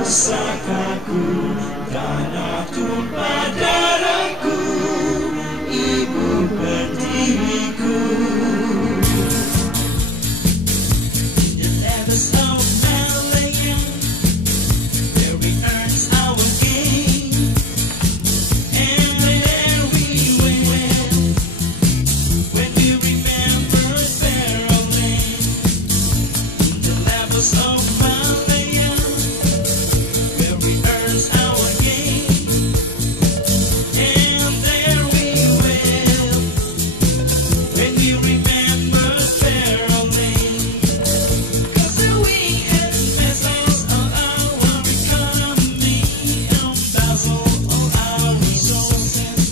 pusakaku, tanah tumpah darahku, ibu berdiriku. The levels of Malaya, where we earned our gain, and where we went when we remembered Pharaoh Lane. The levels of Malaya, where we earned our gain, and there we went when we remembered Pharaoh Lane. 'Cause the weak and vessels of our economy embezzle all our resources.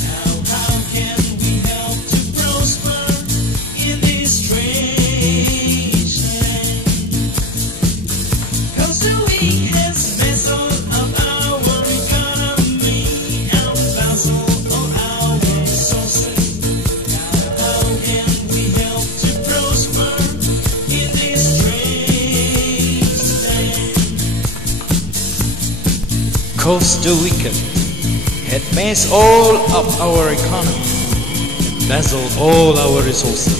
Now how can we help to prosper in this strange land? 'Cause the weak and vessels of our economy embezzle all our resources. Now how can we help to prosper in this strange land? 'Cause the wicked had messed all up our economy, embezzled all our resources.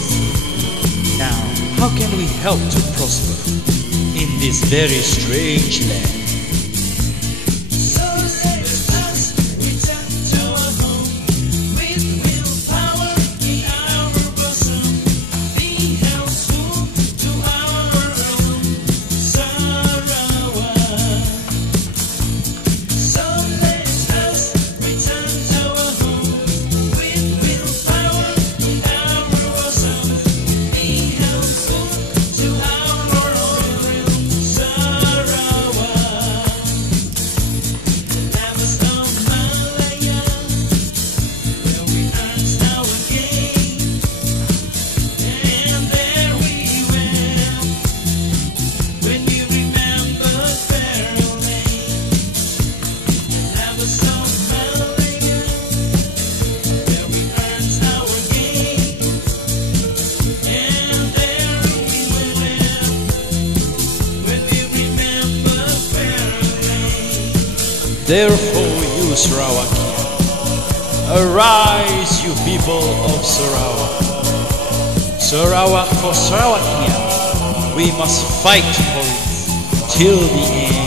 Now, how can we help to prosper in this very strange land? So let us return to our home with willpower in our bosom. Be helpful to our own Sarawak. So let us return to our home with willpower in our bosom. Be helpful to our own Sarawak. The levels of Malaya, where we earned our gain, and there we went when we remembered Pharaoh Lane. The levels of Malaya, where we earned our gain, and there we went when we remembered Pharaoh Lane. Therefore, you Sarawakian, arise, you people of Sarawak. Sarawak for Sarawakian, we must fight for it till the end.